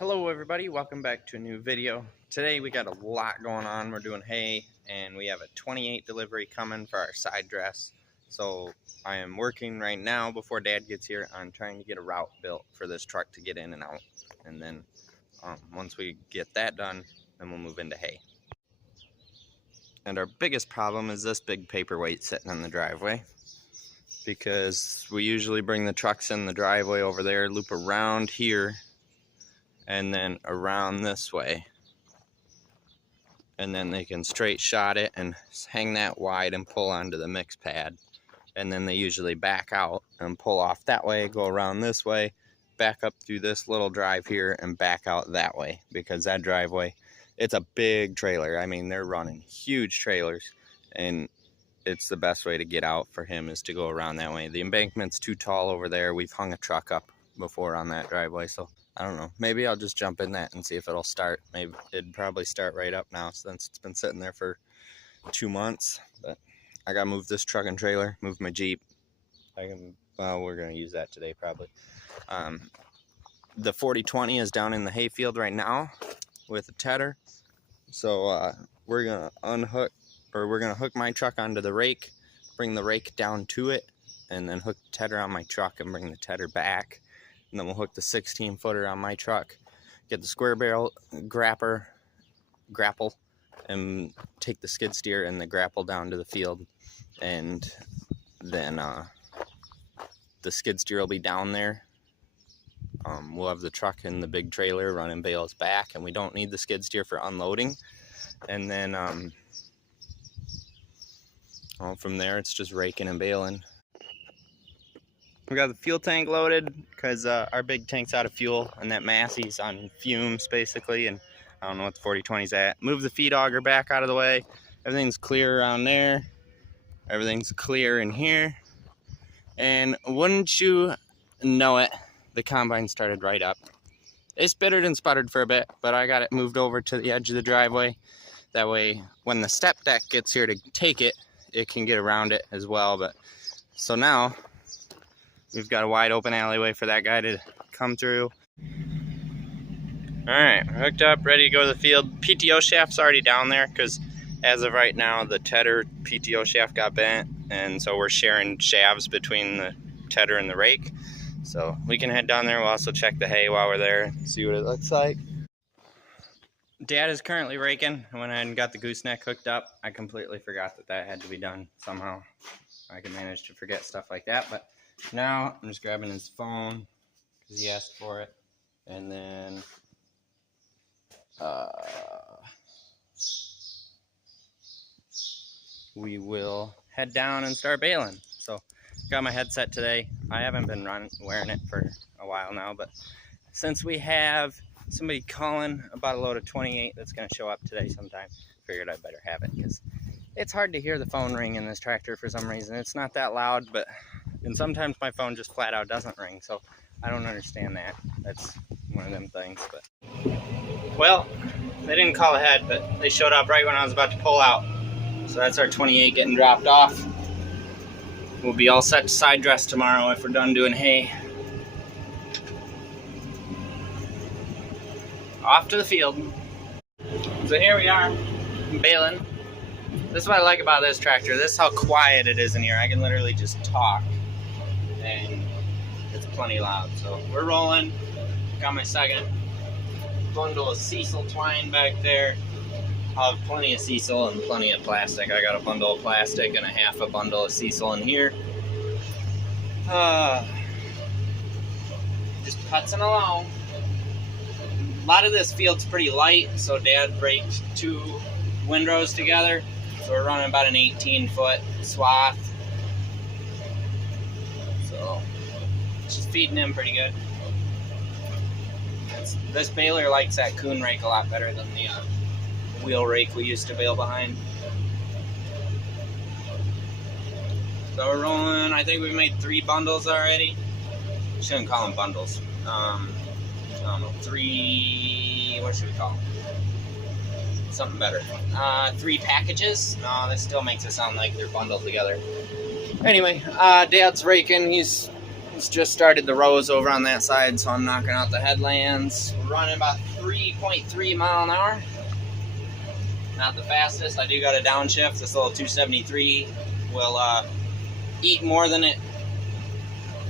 Hello everybody, welcome back to a new video. Today we got a lot going on. We're doing hay and we have a 28 delivery coming for our side dress. So I am working right now before Dad gets here on trying to get a route built for this truck to get in and out. And then once we get that done, then we'll move into hay. And our biggest problem is this big paperweight sitting in the driveway, because we usually bring the trucks in the driveway over there, loop around here, and then around this way, and then they can straight shot it and hang that wide and pull onto the mix pad, and then they usually back out and pull off that way, go around this way, back up through this little drive here and back out that way, because that driveway, it's a big trailer. I mean, they're running huge trailers, and it's the best way to get out for him is to go around that way. The embankment's too tall over there. We've hung a truck up before on that driveway, so I don't know. Maybe I'll just jump in that and see if it'll start. Maybe it'd probably start right up now since it's been sitting there for 2 months. But I gotta move this truck and trailer, move my Jeep. Well, we're gonna use that today probably. The 4020 is down in the hayfield right now with a tedder. So we're gonna hook my truck onto the rake, bring the rake down to it, and then hook the tedder on my truck and bring the tedder back. And then we'll hook the 16-footer on my truck, get the square barrel grapple, and take the skid steer and the grapple down to the field. And then the skid steer will be down there. We'll have the truck and the big trailer running bales back, and we don't need the skid steer for unloading. And then from there, it's just raking and baling. We got the fuel tank loaded because our big tank's out of fuel, and that Massey's on fumes basically, and I don't know what the 4020's at. Move the feed auger back out of the way. Everything's clear around there. Everything's clear in here. And wouldn't you know it, the combine started right up. It spittered and sputtered for a bit, but I got it moved over to the edge of the driveway. That way, when the step deck gets here to take it, it can get around it as well. But so now we've got a wide open alleyway for that guy to come through. All right, we're hooked up, ready to go to the field. PTO shaft's already down there because as of right now, the tedder PTO shaft got bent, and so we're sharing shafts between the tedder and the rake. So we can head down there. We'll also check the hay while we're there, see what it looks like. Dad is currently raking. I went ahead and got the gooseneck hooked up. I completely forgot that had to be done somehow. I can manage to forget stuff like that, but now I'm just grabbing his phone because he asked for it, and then we will head down and start baling. So got my headset today. I haven't been wearing it for a while now, but since we have somebody calling about a load of 28 that's going to show up today sometime, figured I better have it because it's hard to hear the phone ring in this tractor for some reason. It's not that loud, and sometimes my phone just flat out doesn't ring, so I don't understand that. That's one of them things. But well, they didn't call ahead, but they showed up right when I was about to pull out. So that's our 28 getting dropped off. We'll be all set to side dress tomorrow if we're done doing hay. Off to the field. So here we are, baling. This is what I like about this tractor. This is how quiet it is in here. I can literally just talk, and it's plenty loud. So we're rolling. Got my second bundle of Cecil twine back there. I'll have plenty of Cecil and plenty of plastic. I got a bundle of plastic and a half a bundle of Cecil in here. Just putzing along. A lot of this field's pretty light, so Dad braked 2 windrows together. So we're running about an 18-foot swath. So it's just feeding him pretty good. This baler likes that coon rake a lot better than the wheel rake we used to bale behind. So we're rolling. I think we've made 3 bundles already. Shouldn't call them bundles. I don't know, 3, what should we call them? Something better. 3 packages. No, this still makes it sound like they're bundled together. Anyway, Dad's raking. He's just started the rows over on that side, so I'm knocking out the headlands. We're running about 3.3 mile an hour. Not the fastest. I do got a downshift. This little 273 will eat more than it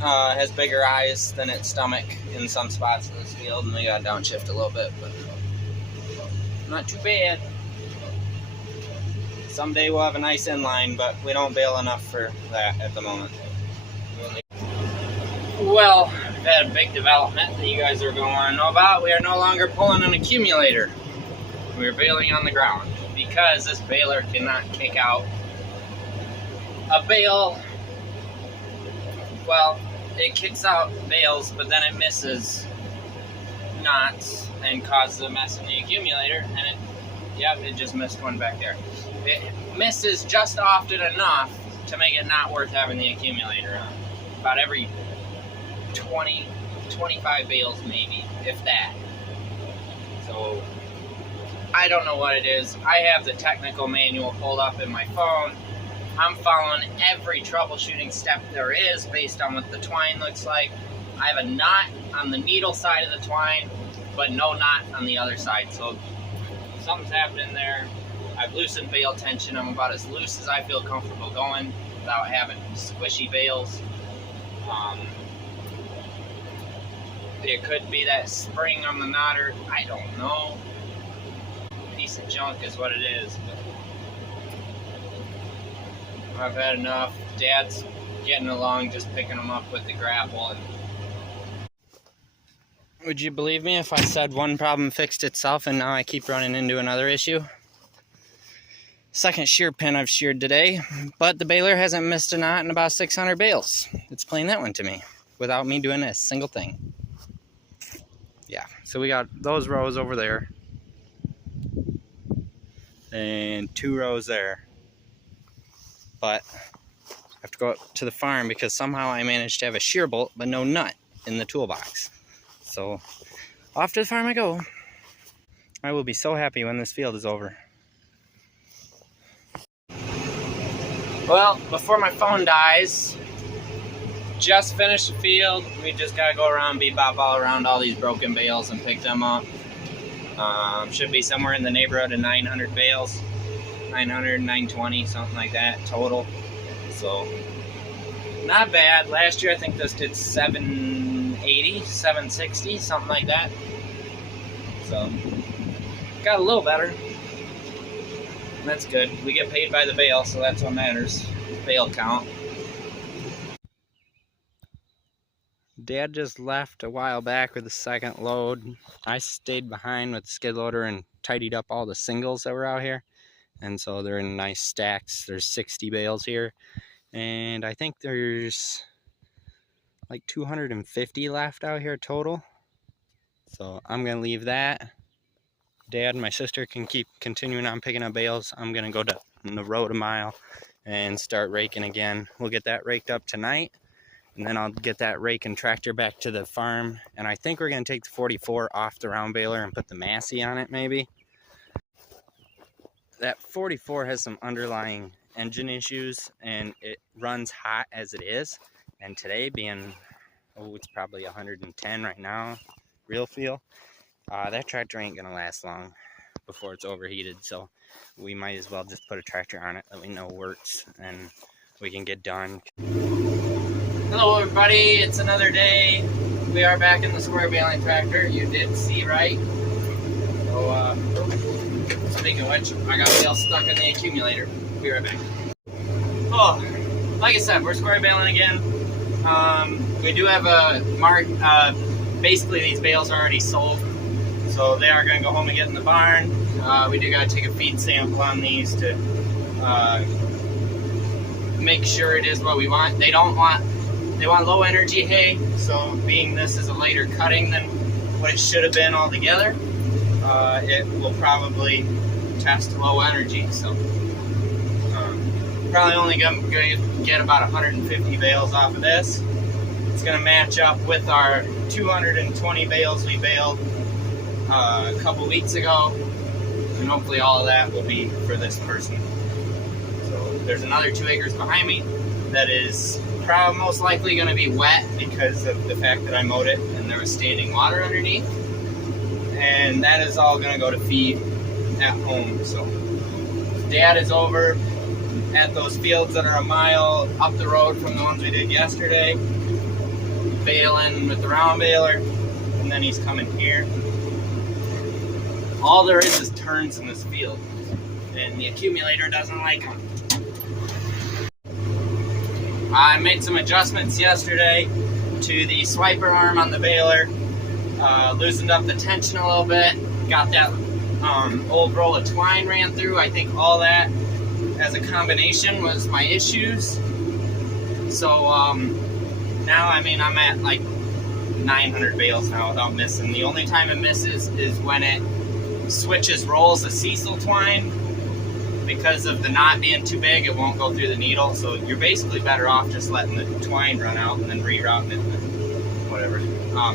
has bigger eyes than its stomach in some spots in this field, and we got to downshift a little bit, but not too bad. Someday we'll have a nice inline, but we don't bale enough for that at the moment. Well, we've had a big development that you guys are going to want to know about. We are no longer pulling an accumulator. We're baling on the ground because this baler cannot kick out a bale. Well, it kicks out bales, but then it misses knots and causes a mess in the accumulator, and it just missed one back there. It misses just often enough to make it not worth having the accumulator on. About every 20, 25 bales maybe, if that. So, I don't know what it is. I have the technical manual pulled up in my phone. I'm following every troubleshooting step there is based on what the twine looks like. I have a knot on the needle side of the twine, but no knot on the other side. So something's happening there. I've loosened bale tension. I'm about as loose as I feel comfortable going without having squishy bales. It could be that spring on the knotter. I don't know. Piece of junk is what it is. I've had enough. Dad's getting along, just picking them up with the grapple. And would you believe me if I said one problem fixed itself and now I keep running into another issue? Second shear pin I've sheared today, but the baler hasn't missed a knot in about 600 bales. It's playing that one to me without me doing a single thing. Yeah, so we got those rows over there and 2 rows there. But I have to go up to the farm because somehow I managed to have a shear bolt but no nut in the toolbox. So off to the farm I go. I will be so happy when this field is over. Well, before my phone dies, just finished the field. We just gotta go around, bebop all around all these broken bales and pick them up. Should be somewhere in the neighborhood of 900 bales. 900, 920, something like that total. So not bad. Last year I think this did 780, 760, something like that. So got a little better. That's good. We get paid by the bale, so that's what matters. Bale count. Dad just left a while back with the second load. I stayed behind with the skid loader and tidied up all the singles that were out here. And so they're in nice stacks. There's 60 bales here. And I think there's like 250 left out here total. So I'm going to leave that. Dad and my sister can keep continuing on picking up bales. I'm going to go down the road a mile and start raking again. We'll get that raked up tonight. And then I'll get that rake and tractor back to the farm. And I think we're going to take the 44 off the round baler and put the Massey on it maybe. That 44 has some underlying engine issues and it runs hot as it is. And today being, it's probably 110 right now, real feel. That tractor ain't gonna last long before it's overheated. So we might as well just put a tractor on it that we know works and we can get done. Hello everybody, it's another day. We are back in the square baling tractor. You did see right. So, speaking of which, I got bale stuck in the accumulator. Be right back. Oh, like I said, we're square baling again. We do have a mark. Basically, these bales are already sold, so they are going to go home and get in the barn. We do got to take a feed sample on these to make sure it is what we want. They want low energy hay, so being this is a later cutting than what it should have been altogether, it will probably test low energy. So probably only going to get about 150 bales off of this. It's going to match up with our 220 bales we baled a couple weeks ago, and hopefully all of that will be for this person. So there's another 2 acres behind me that is Probably most likely going to be wet because of the fact that I mowed it and there was standing water underneath. And that is all going to go to feed at home. So Dad is over at those fields that are a mile up the road from the ones we did yesterday, baling with the round baler, and then he's coming here. All there is turns in this field, and the accumulator doesn't like them. I made some adjustments yesterday to the swiper arm on the baler, loosened up the tension a little bit, got that old roll of twine ran through. I think all that as a combination was my issues. So now, I mean, I'm at like 900 bales now without missing. The only time it misses is when it switches rolls of sisal twine. Because of the knot being too big, it won't go through the needle. So you're basically better off just letting the twine run out and then rerouting it, whatever.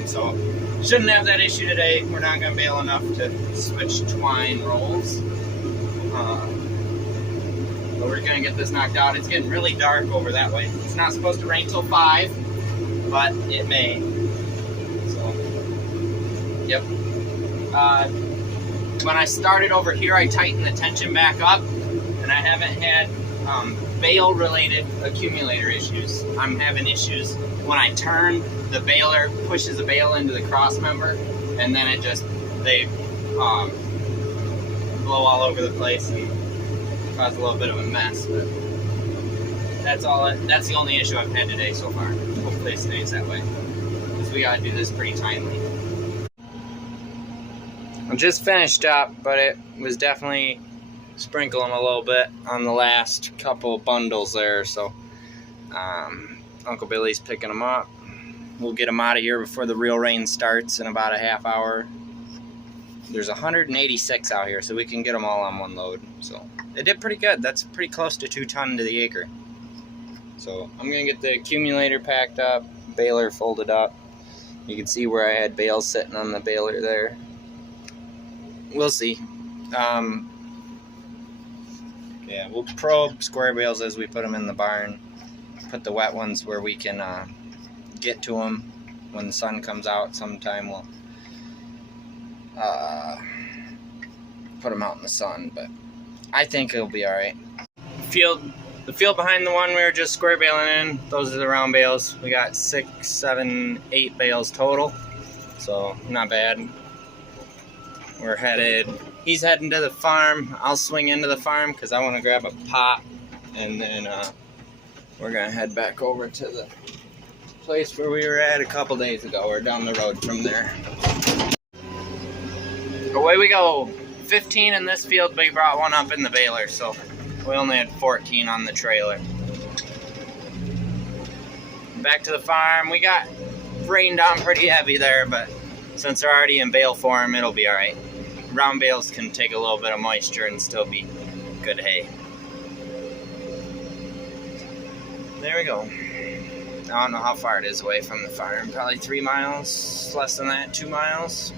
So shouldn't have that issue today. We're not going to bale enough to switch twine rolls. But we're going to get this knocked out. It's getting really dark over that way. It's not supposed to rain till 5, but it may. So, yep. When I started over here, I tightened the tension back up, and I haven't had bale-related accumulator issues. I'm having issues when I turn, the baler pushes the bale into the cross member, and then they blow all over the place and cause a little bit of a mess. But that's the only issue I've had today so far. Hopefully it stays that way, because we gotta do this pretty timely. I just finished up, but it was definitely sprinkling a little bit on the last couple bundles there. So Uncle Billy's picking them up. We'll get them out of here before the real rain starts in about a half hour. There's 186 out here, so we can get them all on one load. So it did pretty good. That's pretty close to 2 tons to the acre. So I'm going to get the accumulator packed up, baler folded up. You can see where I had bales sitting on the baler there. We'll see. Yeah, we'll probe square bales as we put them in the barn. Put the wet ones where we can get to them when the sun comes out. Sometime we'll put them out in the sun, but I think it'll be all right. The field behind the one we were just square baling in, those are the round bales. We got 6, 7, 8 bales total, so not bad. We're he's heading to the farm. I'll swing into the farm because I want to grab a pot, and then we're going to head back over to the place where we were at a couple days ago. We're down the road from there. Away we go. 15 in this field, but we brought one up in the baler, so we only had 14 on the trailer. Back to the farm. We got rained on pretty heavy there, but since they're already in bale form, it'll be all right. Round bales can take a little bit of moisture and still be good hay. There we go. I don't know how far it is away from the farm. Probably 3 miles, less than that, 2 miles.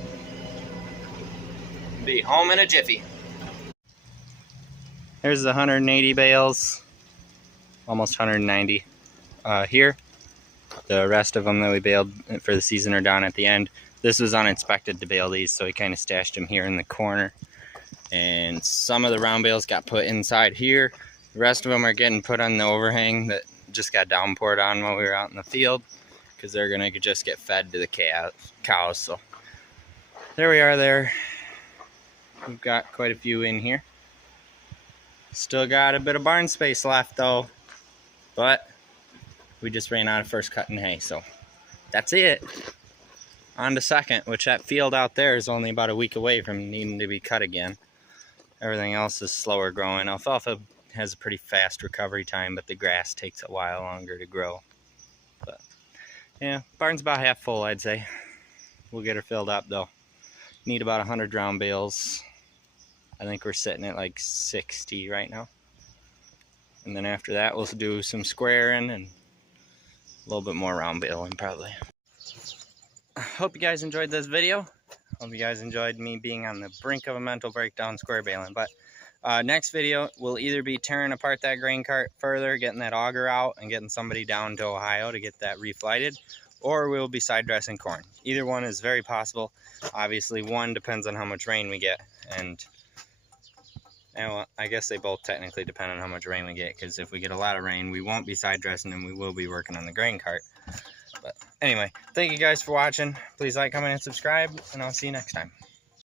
Be home in a jiffy. There's the 180 bales, almost 190 here. The rest of them that we baled for the season are down at the end. This was uninspected to bale these, so we kind of stashed them here in the corner. And some of the round bales got put inside here. The rest of them are getting put on the overhang that just got downpoured on while we were out in the field, because they're going to just get fed to the cows. So there we are there. We've got quite a few in here. Still got a bit of barn space left though, but we just ran out of first cutting hay, so that's it. On to second, which that field out there is only about a week away from needing to be cut again. Everything else is slower growing. Alfalfa has a pretty fast recovery time, but the grass takes a while longer to grow. But yeah, barn's about half full, I'd say. We'll get her filled up though. Need about 100 round bales. I think we're sitting at like 60 right now. And then after that, we'll do some squaring and a little bit more round baling probably. Hope you guys enjoyed this video. Hope you guys enjoyed me being on the brink of a mental breakdown square baling. But Next video will either be tearing apart that grain cart further, getting that auger out, and getting somebody down to Ohio to get that reflighted, or we'll be side dressing corn. Either one is very possible. Obviously, one depends on how much rain we get, and well, I guess they both technically depend on how much rain we get, because if we get a lot of rain, we won't be side dressing and we will be working on the grain cart. But anyway, thank you guys for watching. Please like, comment, and subscribe, and I'll see you next time.